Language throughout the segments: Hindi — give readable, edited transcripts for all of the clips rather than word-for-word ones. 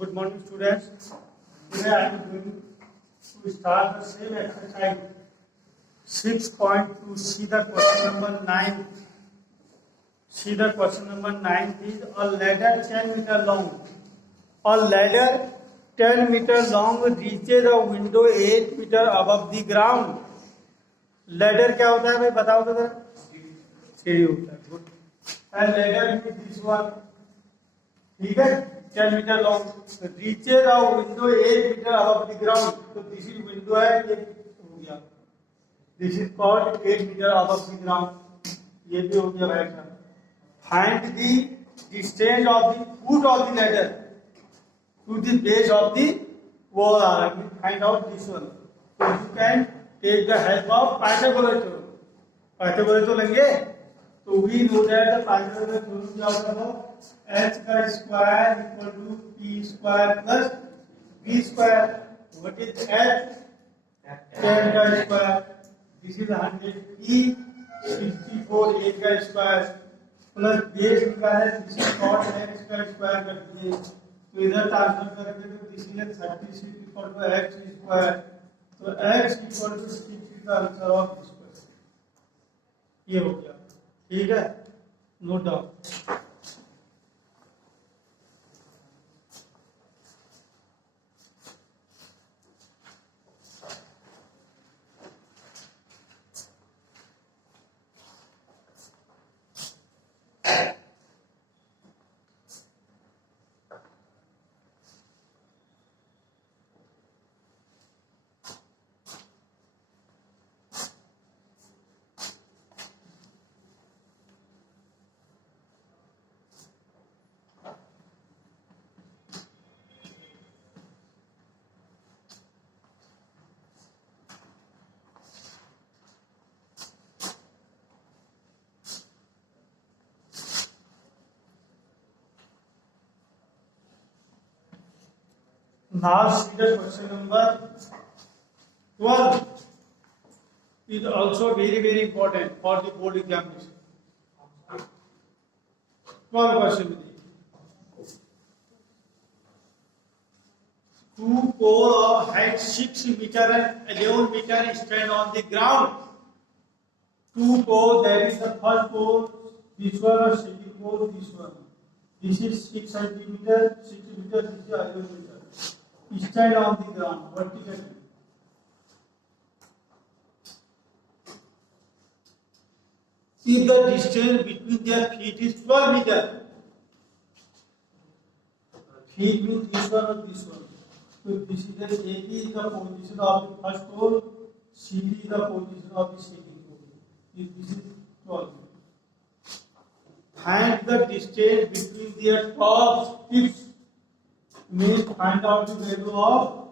Good morning, students. Today I am going to start the same exercise 6.2. See the question number 9. See the question number 9 is a ladder 10 meter long. A ladder 10 meter long reaches a window 8 meter above the ground. Ladder क्या होता है भाई बताओ तो जरा. सीढ़ी होता है. Good. And ladder is this one. ठीक है. 10 meter long reaches a window 8 meter above the ground. तो this is window है ये हो गया. This is called 8 meter above the ground. ये भी हो गया भाई. Find the distance of the foot of the ladder to the base of the wall. Find out this one. So you can take the help of Pythagoras theorem. Pythagoras तो लेंगे. तो we know that the Pythagoras theorem क्या होता है? H का square equal to P square plus B square. What is H? 10 का square. This is 100. P 64 8 का square plus base का है. This is called X का square कर दिए. तो इधर ट्रांसफर करेंगे तो this is 36 equal to X square. तो X equal to 6 is the answer of this question. ये हो गया. ठीक है. Note down. Now see the question number 12 is also very important for the board examination. 12 question. Two poles of height 6 meter and 11 meter stand on the ground. Two poles, that is the first pole, this one, or second pole, this one. This is 6 centimeter, 6 meter, this is 11 meter. Stand on the ground vertically. If the distance between their feet is 12 meter, feet means this one or this one. So this is the AB is the position of the first pole, CD is the position of the second pole. If this is 12. Find the distance between their top tips. Means find out the value of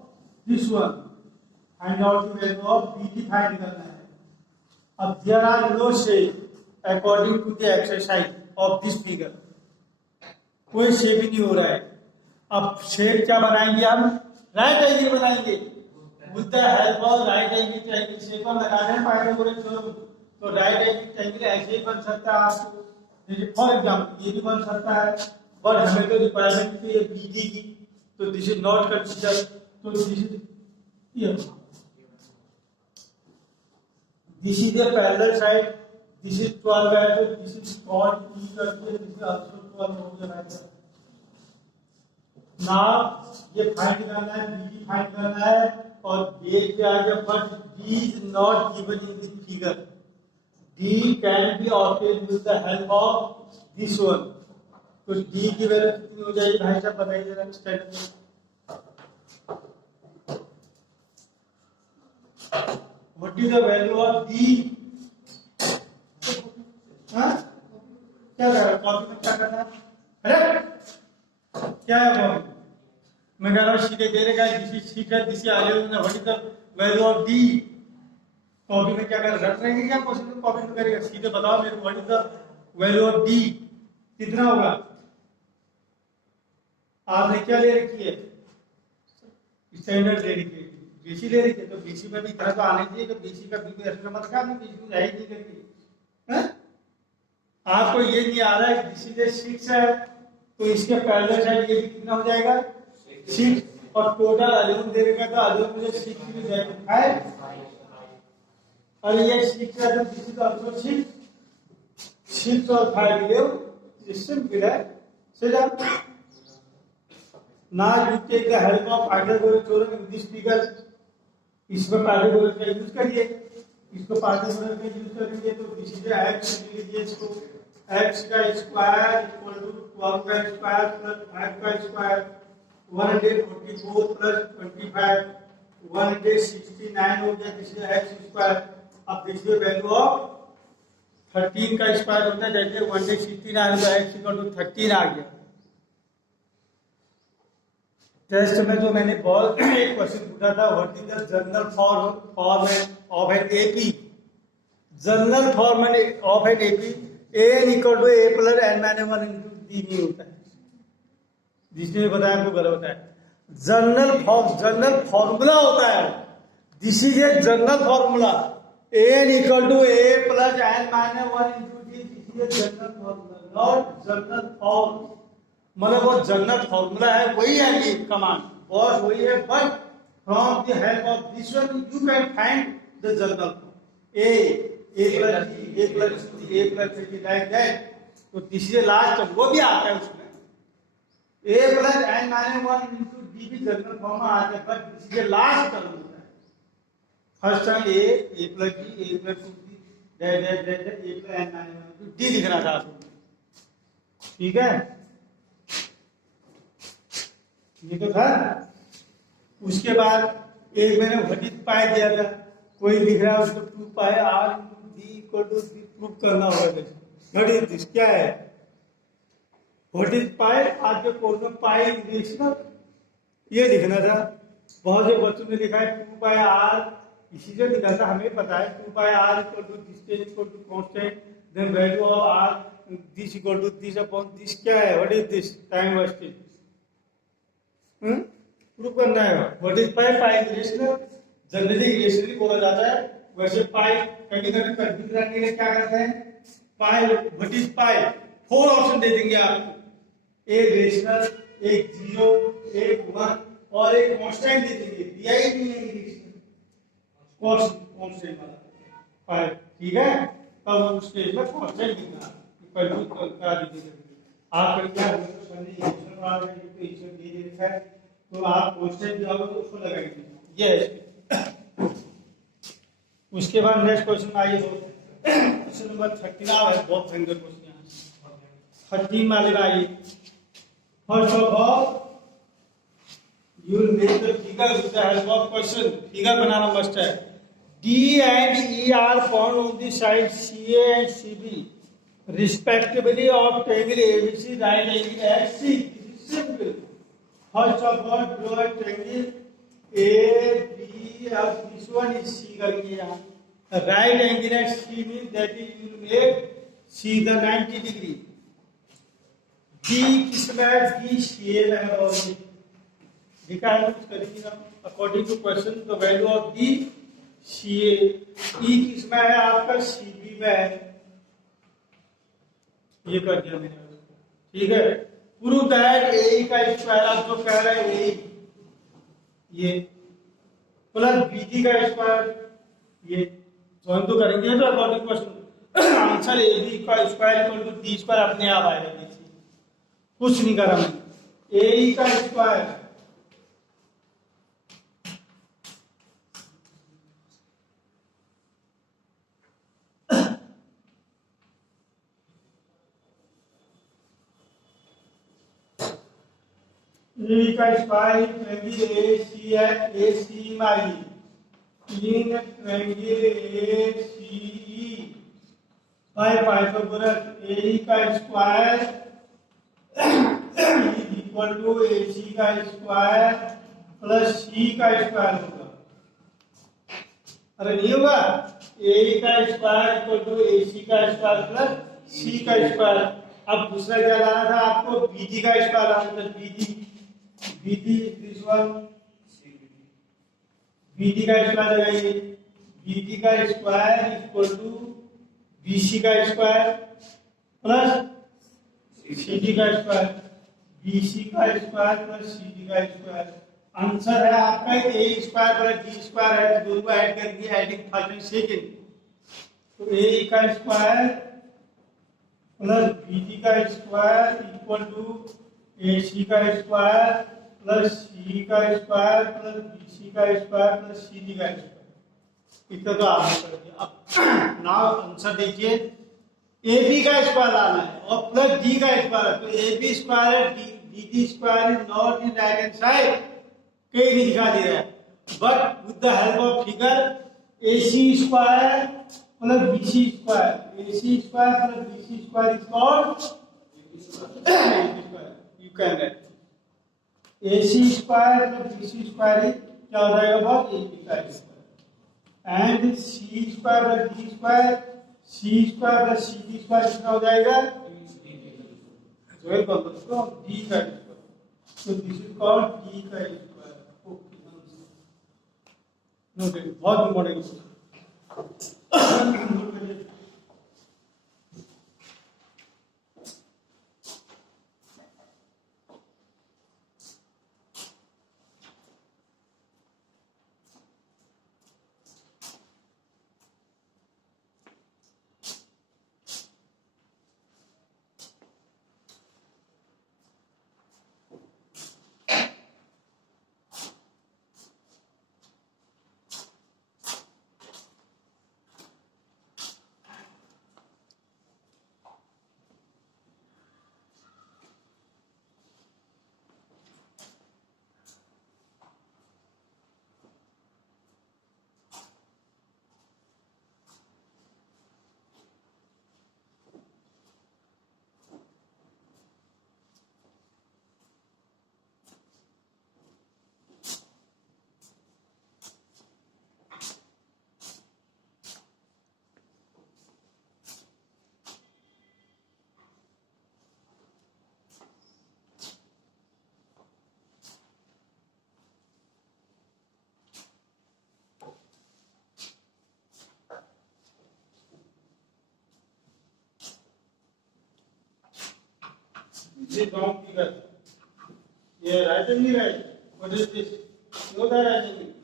this one. Find out the value of BD find करना है. अब there are no shape according to the exercise of this figure. कोई शेप ही नहीं हो रहा है. अब शेप क्या बनाएंगे हम? राइट एंगल बनाएंगे. With the help of right angle triangle shape हम लगाने हैं पाइथागोरस थ्योरम. तो राइट एंगल ट्रायंगल ऐसे ही बन सकता है आपको. फॉर एग्जाम्पल ये भी बन सकता है. बट हमें तो रिक्वायरमेंट थी BD की. So this is not considered. So this is here. This is the parallel side. This is 12 right. This is called E. This is also 12 over the right. Now ये फाइंड करना है, BD फाइंड करना है और बेस पे आ गया. But D is not given in the figure. D can be obtained with the help of this one. तो D की वैल्यू कितनी हो जाएगी भाई साहब बताइए जरा. Standard what is the value of D? हाँ क्या कर रहा है कॉपी में? क्या करना है? अरे क्या है वो? मैं कह रहा हूँ सीधे दे देगा. दिस ठीक है, दिस आ रही है. What is the value of D? Copy में क्या कर रट रहेंगे क्या? क्वेश्चन कॉपी में करेगा. सीधे बताओ मेरे को what is the value of D कितना होगा? आपने क्या ले रखी है? स्टैंडर्ड ले रखी है. बीसी ले रखी है. तो बीसी में भी इतना तो आने चाहिए. तो बीसी का बी ऐसा मत कहा. बीसी में जाएगी नहीं करके. आपको ये नहीं आ रहा है. बीसी 6 है तो इसके पैरेलल साइड ये भी कितना हो जाएगा? 6 और टोटल अल्यूम दे देगा तो अल्यूम में 6 की वैल्यू 5 और ये 6 है तो दिस इज आल्सो 6 और 5 give is simple है so now you take the help of Pythagoras theorem in this figure इसमें पाइथागोरस का यूज करिए इसको पाइथागोरस का यूज करेंगे तो दिस इज x लीजिए इसको x का स्क्वायर इक्वल टू 12 का स्क्वायर प्लस 5 का स्क्वायर 144 प्लस 25 169 हो गया दिस इज x स्क्वायर अब देखिए वैल्यू ऑफ 13 का स्क्वायर होता है जैसे 169 होगा x इक्वल टू 13 आ गया। टेस्ट में जो मैंने बहुत एक क्वेश्चन पूछा था what is the general form of an AP general form of an AP n equal to a plus N minus 1 into d नहीं होता है जिसने बताया आपको गलत होता है जनरल फॉर्मूला होता है this is a general formula n equal to a plus N minus 1 into d this is a general formula not general form मतलब वो जनरल फॉर्मूला है वही है ये कमांड बॉस वही है but from the help of this one you can find the general A plus D A plus C A plus C like that तो तीसरे लास्ट वो भी आता है उसमें A plus N minus 1 into D भी जनरल फॉर्म में आता है but this is the last term होता है first term A plus D A plus C that A plus N minus 1 into D लिखना था आपको ठीक है ये तो था उसके बाद एक मैंने घटित पाई दिया था कोई लिख रहा है उसको 2 pi R D equal to D prove करना होगा घटित दिस क्या है घटित पाई आज के कोर्स में पाई रेशनल ये लिखना था बहुत से बच्चों ने लिखा है 2 पाई आर इसी से निकलता हमें पता है 2 pi R equal to distance equal to constant then value of R this equal to this upon this क्या है what is this time wastage prove करना है what is pi pi relational generally relationally बोला जाता है वैसे पाई कभी कभी कंफ्यूज करने के लिए क्या करते हैं पाई व्हाट इज पाई 4 ऑप्शन दे देंगे आपको एक रेशनल एक जीरो एक 1 और एक कांस्टेंट दे देंगे दिया ही नहीं है रेशनल कांस्टेंट वाला पाई ठीक है तब उस स्टेज में कांस्टेंट लिखना कंफ्यूज करा दीजिए आप क्या है तो आप क्वेश्चन जो तो उसको लगाएंगे ये है उसके बाद नेक्स्ट क्वेश्चन आइए क्वेश्चन नंबर 39 है बहुत भयंकर क्वेश्चन है 13 वाले का आइए first of all you will make the figure with the help of question figure बनाना मस्ट है D and E are found on the side C A and C B respectively of triangle ABC right angle at C. This is simple. First of all, draw a triangle A, B, और this one is C करेंगे यहाँ. Right angle at C means that is you make C the 90 degree. B किसमें है? B C में है और लिखा है कुछ करेंगे ना. According to question, the value of B C A. E किसमें है आपका C B में है. ये कर दिया मैंने ठीक है प्रूव दैट ए का स्क्वायर आप जो कह रहे हैं ए ये प्लस बीडी का स्क्वायर ये ज्वाइन तो करेंगे तो according question answer A B का square equal to D square अपने आप आएगा देखिए कुछ नहीं करा मैंने ए का स्क्वायर ए का स्क्वायर ट्रायंगल ए सी है A C my in triangle A C E by Pythagoras A का square is equal to A C का स्क्वायर प्लस सी का स्क्वायर होगा अरे नहीं होगा ए का square equal to A C का स्क्वायर प्लस सी का स्क्वायर अब दूसरा क्या लाना था आपको बीडी का स्क्वायर लाना था BD BD this one BD का स्क्वायर लगाइए BD का स्क्वायर इक्वल टू BC का स्क्वायर प्लस CD का स्क्वायर BC का स्क्वायर प्लस CD का स्क्वायर। आंसर है आपका A square plus D square है, दोनों को ऐड करके एडिंग फर्स्ट एंड सेकंड, तो A का स्क्वायर प्लस BD का स्क्वायर इक्वल टू AC का स्क्वायर प्लस C का स्क्वायर प्लस BC का स्क्वायर प्लस CD का स्क्वायर। इतना तो आपने कर दिया। अब नाउ आंसर देखिए, ए बी का स्क्वायर लाना है और प्लस डी का स्क्वायर, तो ए बी स्क्वायर है, D square is not in right hand side, कहीं नहीं दिखा दे रहा है, but with the help of figure A C square plus B C square, A C square plus B C square is called you can write A C square plus B C square is क्या हो जाएगा बहुत, ए बी का square, and C square plus D square, C square plus C D square कितना हो जाएगा, जो है कौन दोस्तों डी का स्क्वायर, तो दिस इज कॉल्ड डी का स्क्वायर। ओके, नोटेड, बहुत important. This is wrong figure. Yeah, right and right. What is this? No, the right and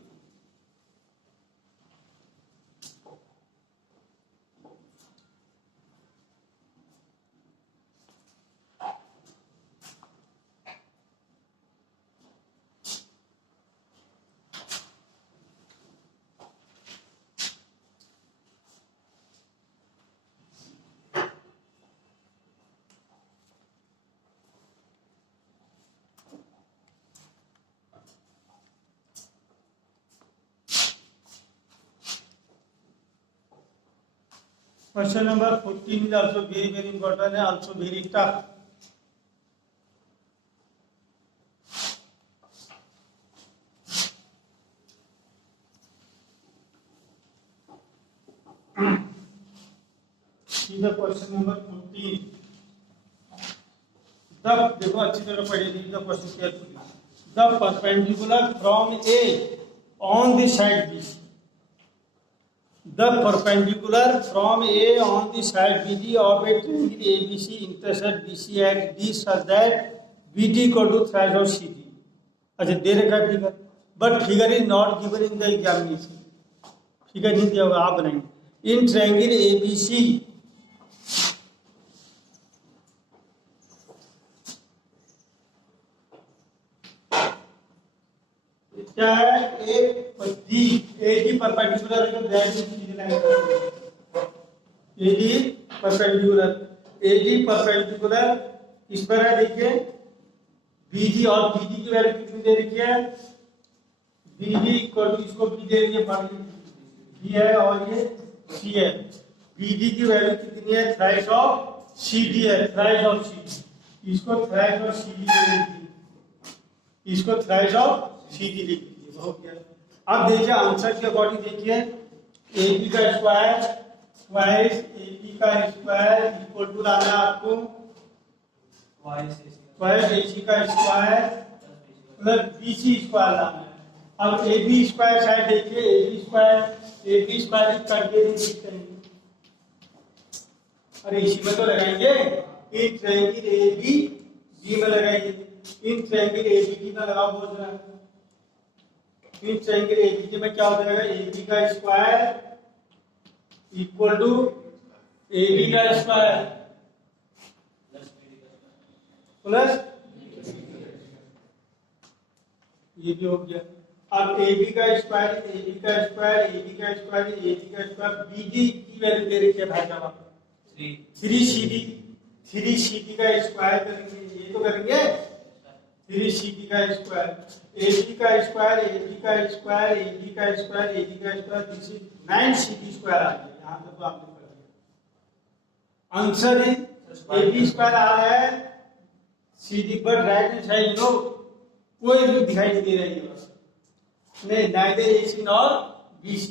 question number 14 is also very important and also very tough. See the question number 14. देखो अच्छी तरह पढ़िए the question carefully. The perpendicular from A on the side B. The perpendicular from A on the side BD of a triangle ABC intersect BC at D such that BD equal to threshold of CD. अच्छा दे रखा है figure, but figure is not given in the examination, figure नहीं दिया होगा, आप बनाएंगे। इन ट्रायंगल ABC क्या है, AD परपेंडिकुलर है तो that is Sidhi line, AD perpendicular इस पर है, देखिए BD और BD की वैल्यू कितनी दे रखी है, BD इक्वल टू इसको B दे रही है, B है और ये C है, BD की वैल्यू कितनी है, थ्राइस ऑफ CD है, थ्राइस ऑफ CD, इसको थ्राइस ऑफ CD दे रही, इसको थ्राइस ऑफ CD लिख दीजिए, हो गया। अब देखिए आंसर के अकॉर्डिंग देखिए, AB का स्क्वायर ट्वाइस AB का स्क्वायर इक्वल टू लाना है आपको ट्वाइस AC का स्क्वायर प्लस BC स्क्वायर लाना है। अब AB स्क्वायर साइड देखिए, AB स्क्वायर कर दे रही, अरे इसी में तो लगाएंगे, एक ट्रायंगल AB B में लगाएंगे, इन ट्रायंगल एबीडी में लगाओ बोल रहा है। इन ट्रायंगल एबीडी में क्या हो जाएगा, एबी का स्क्वायर इक्वल टू एबी का स्क्वायर प्लस ये भी हो गया। अब AB का स्क्वायर AB का स्क्वायर AB का स्क्वायर AB का स्क्वायर BD की वैल्यू दे रखी है भाई साहब 3CD का स्क्वायर करेंगे, ये तो करेंगे 3CD का स्क्वायर AB का स्क्वायर AB का स्क्वायर AB का स्क्वायर AB का square this is 9CD square आ गया। यहां तक तो आपने कर दिया। आंसर है AB स्क्वायर आ रहा है CD पर राइट हैंड साइड लो कोई भी दिखाई नहीं दे रही है नहीं, neither AC nor BC,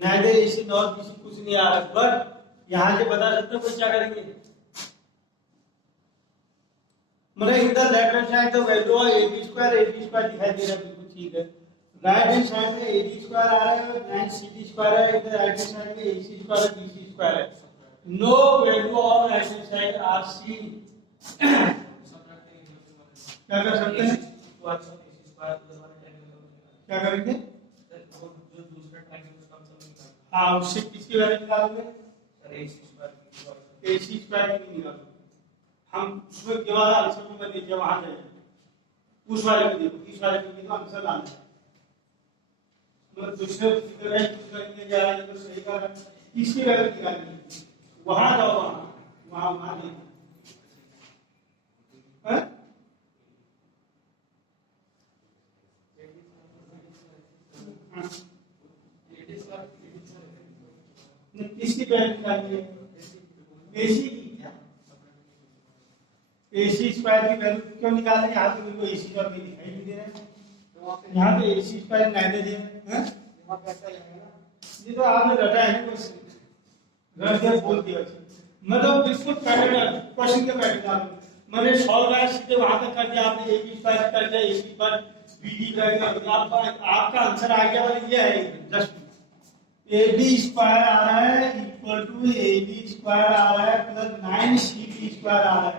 neither AC nor BC कुछ नहीं आ रहा। बट यहाँ से बता सकते हो कोई क्या करेंगे, मतलब इधर लेफ्ट हैंड साइड तो वैल्यू AB स्क्वायर दिखाई दे रहा है, बिल्कुल ठीक है। राइट हैंड साइड में AD स्क्वायर आ रहा है और 9CD स्क्वायर है, इधर राइट हैंड साइड में AC स्क्वायर और BC स्क्वायर है। No value of right hand side are seen. क्या कर सकते हैं, क्या करेंगे, जो दूसरा ट्रायंगल हाँ उससे किसकी वैल्यू निकालोगे, AC स्क्वायर की निकालोगे। हम उसमें केवल आंसर में दीजिए, वहां जाइए उस वाले को देखो, इस वाले को देखो, आंसर लाना है। मतलब दूसरे फिगर है दूसरा के जा रहा है तो सही कर किसकी वैल्यू निकालनी है, वहां जाओ, वहां देखो हैं किसकी वैल्यू निकालनी है, AC की। AC स्क्वायर की वैल्यू क्यों निकालेंगे, यहाँ तो बिल्कुल AC स्क्वायर भी दिखाई नहीं दे रहा है, यहाँ पे AC स्क्वायर नहीं दे दिया है, ये तो आपने रटा है क्वेश्चन रट दिया बोल दिया, मतलब बिल्कुल पैटर्न क्वेश्चन के पैटर्न मैंने सॉल्व किया सीधे वहां तक कर दिया आपने, AB स्क्वायर कर दिया AC पर BD कर दिया, आपका आंसर आ गया। वाला ये है जस्ट AB स्क्वायर आ रहा है इक्वल टू AB स्क्वायर आ रहा है प्लस 9CD स्क्वायर आ रहा है,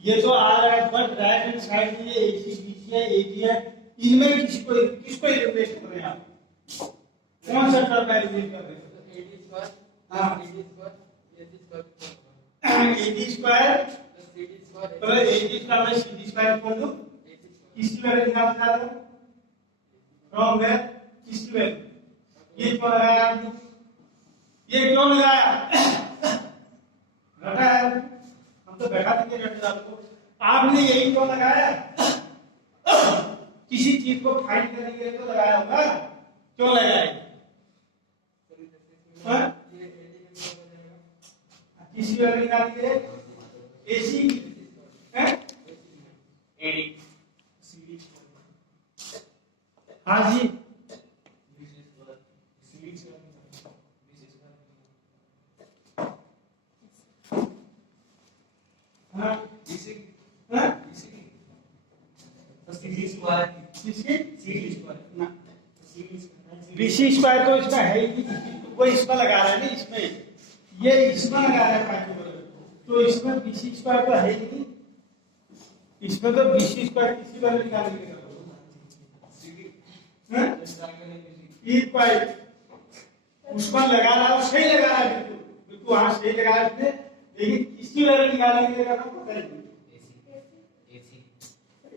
ये तो आ रहा है। बट राइट हैंड साइड में AC BC है AD है, इनमें किसको इलिमिनेट कर रहे हैं आप, कौन सा टर्म एलिमिनेट कर रहे हैं, AD स्क्वायर हां AD square plus AD square plus CD square equal to किसकी वैल्यू निकालना है, फ्रॉम वेयर किसकी वैल्यू, ये क्यों लगाया आपने, ये क्यों लगाया रटा है, हम तो बैठा देंगे रटा आपको, आपने यही क्यों लगाया किसी चीज को फाइंड करने के लिए तो लगाया होगा, क्यों लगाया किसी वैल्यू निकालने के लिए AC है AD CD हाँ जी BC स्क्वायर तो इसका है ही नहीं, वो इसमें लगा रहा है ना, इसमें ये इसमें लगा रहा है पाइथागोरस, तो इसमें BC स्क्वायर तो है ही नहीं, इसमें तो BC स्क्वायर किसी वैल्यू निकालने के लिए उसमें लगा रहा है, सही लगा रहा है बिल्कुल वहां सही लगा रहा है, लेकिन इसकी वैल्यू निकालने के लिए पता नहीं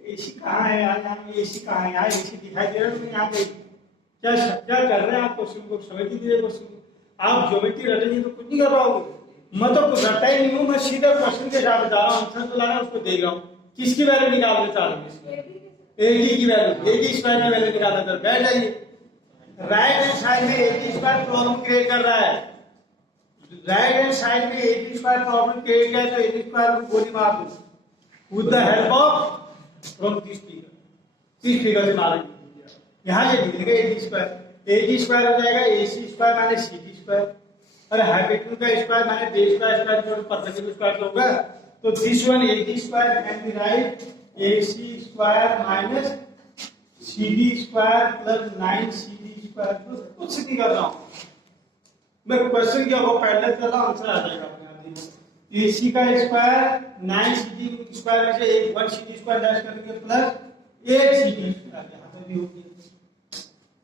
AC कहाँ है यार, यहाँ पे AC कहाँ है, यहाँ AC दिखाई दे रहा है, यहाँ पे क्या कर रहे हैं आप, क्वेश्चन को समझ नहीं दे, क्वेश्चन आप ज्योमेट्री रटेंगे तो कुछ नहीं कर पाओगे, मैं तो कुछ रटा ही नहीं हूँ, मैं सीधा क्वेश्चन के हिसाब से जा रहा हूँ, आंसर तो ला रहा हूँ उसको दे रहा हूँ, किसकी वैल्यू निकालना चाह रहे हैं, AD की वैल्यू, AD स्क्वायर की वैल्यू निकालना कर बैठ जाइए। राइट हैंड साइड में AD स्क्वायर प्रॉब्लम क्रिएट कर रहा है, राइट हैंड साइड में AD स्क्वायर प्रॉब्लम क्रिएट किया तो AD स्क्वायर को गोली मार दो with the help of from this figure से मारेंगे, यहाँ ये लिखेगा AD स्क्वायर हो जाएगा AC square minus CD square, अरे हाइपोटेन्यूज का स्क्वायर माइनस बेस स्क्वायर जो परपेंडिकुलर स्क्वायर होगा, तो this one AD square can be right AC square minus CD square plus 9CD square, कुछ नहीं कर रहा हूँ मैं, क्वेश्चन क्या होगा पैरेलल कर रहा हूँ, आंसर आ जाएगा अपने आप। AC का स्क्वायर 9 CD स्क्वायर में से एक 1 CD स्क्वायर डैश करेंगे प्लस 8 CD स्क्वायर, यहाँ पर भी होगी।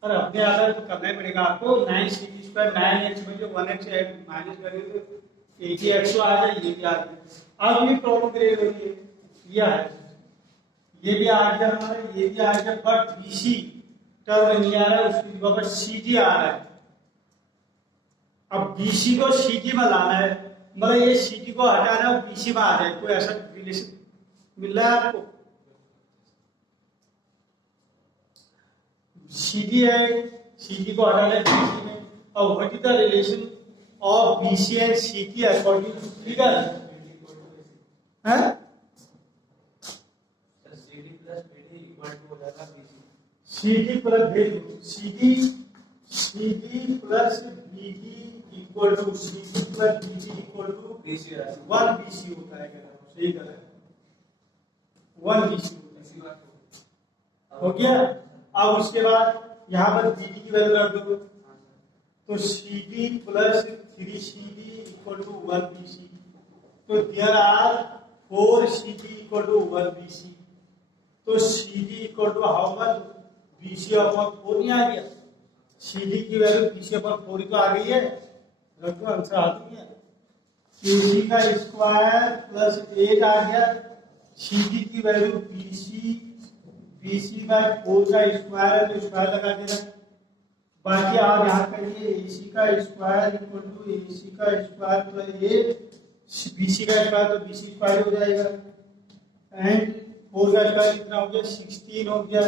और अपने आधार तो करना ही पड़ेगा आपको। 9 CD स्क्वायर 9x में जो 1x ऐड माइनस करेंगे तो 80x आ जाए, ये भी आ जाए। अब भी प्रॉब्लम क्रिएट हो रही है, यह है, ये भी आ गया हमारा, ये भी आ गया, बट BC टर्म नहीं आ रहा है, उसकी जगह पर CD आ रहा है। अब BC को CD में लाना है, मतलब ये CD को हटाना है और BC में आ जाए, कोई ऐसा रिलेशन मिल रहा है आपको? CD है, CD को हटाना है BC में, और what is the relation of BC and CD according to figure? हैं? CD plus BD equal to CD plus BD equal to 1 BC होता है, सही कर रहे हैं, 1 BC होता है, हो गया। अब उसके बाद यहाँ पर BD की वैल्यू रख दो, तो CD plus 3CD equal to 1 BC, तो there are 4 CD equal to 1 BC, तो CD equal to how much? BC upon 4 नहीं आ गया? CD की वैल्यू BC अपॉन 4 ही तो आ गई है, रखो आंसर आ गई है। AC का स्क्वायर प्लस 8 आ गया, CD की वैल्यू BC बाय 4 का स्क्वायर है, तो स्क्वायर लगा देना। बाकी आप यहाँ करिए, AC का स्क्वायर इक्वल टू AC का स्क्वायर प्लस 8, BC का स्क्वायर तो BC स्क्वायर हो जाएगा, एंड 4 का स्क्वायर कितना हो गया? 16 हो गया।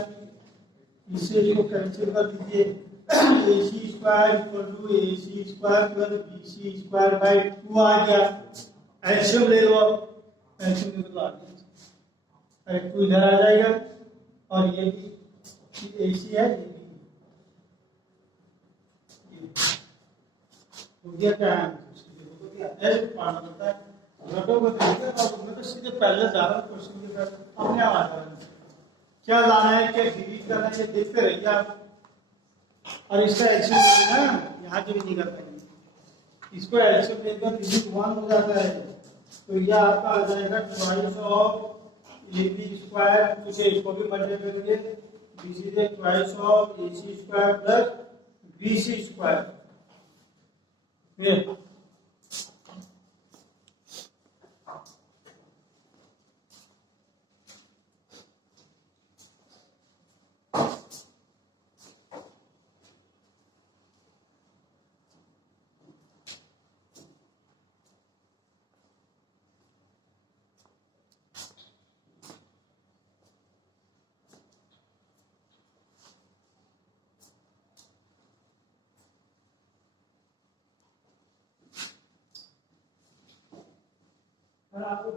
इससे इसको कैंसिल कर दीजिए, AC square equal to AC square plus BC square by 2 आ गया। एलसीएम ले लो, एलसीएम ले लो, अरे 2 इधर आ जाएगा, और ये भी AC है, ये भी हो गया। क्या है ऐसे पढ़ना पड़ता है, रटो को देखिए, और मैं तो सीधे पहले जा रहा हूँ क्वेश्चन के साथ, अपने आप आ जा रहा है, क्या लाना है, क्या डिलीट करना है, ये देखते रहिए आप। और इसका एक्शन ना यहाँ के भी नहीं कर पाएंगे, इसको एक्शन देकर डिलीट 1 हो जाता है, तो यह आपका आ जाएगा ट्वाइस ऑफ AB स्क्वायर, तो इसको भी मल्टीप्लाई करेंगे, BC से twice of AC square plus BC square. आपको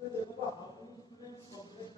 देखो, हाउ मेनी स्टूडेंट्स कंप्लीट